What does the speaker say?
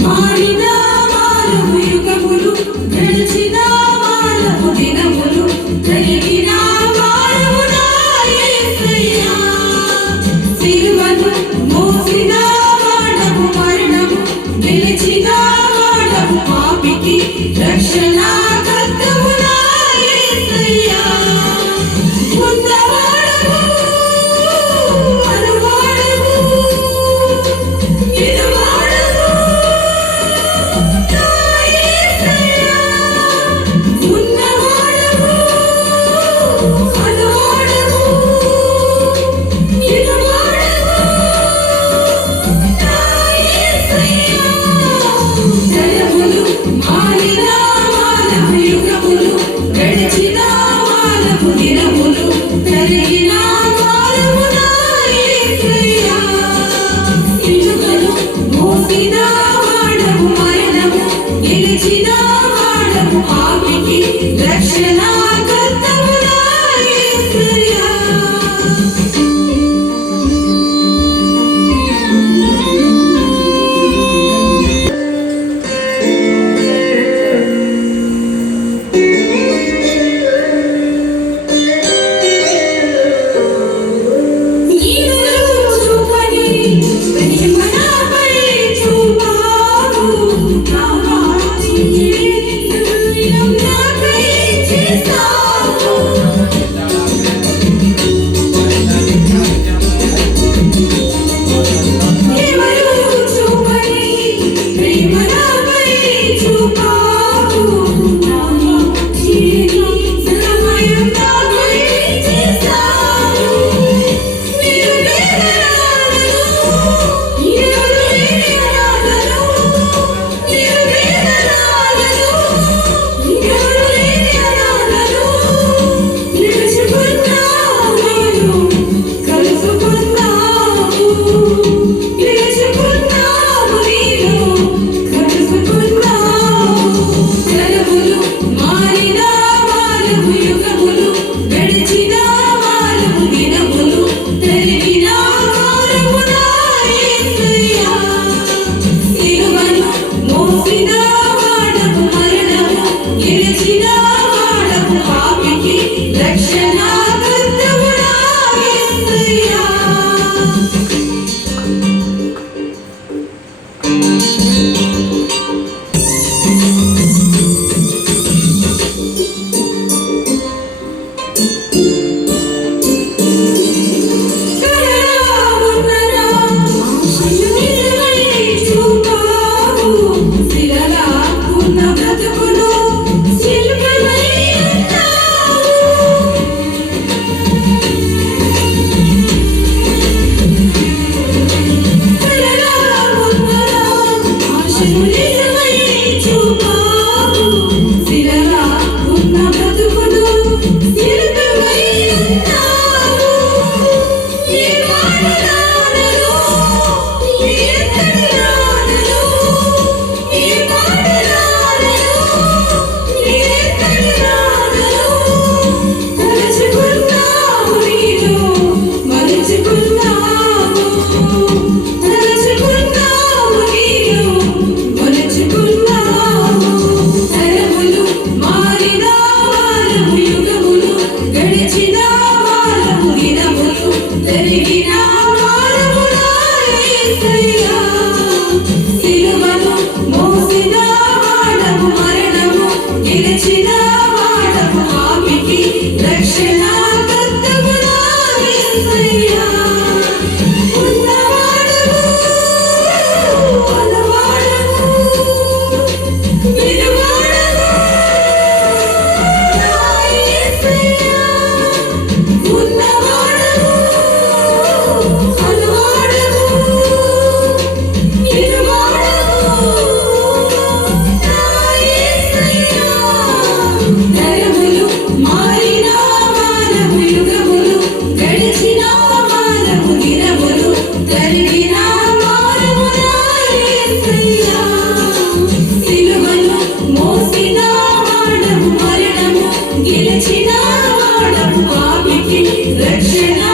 party. It's over. Thank you.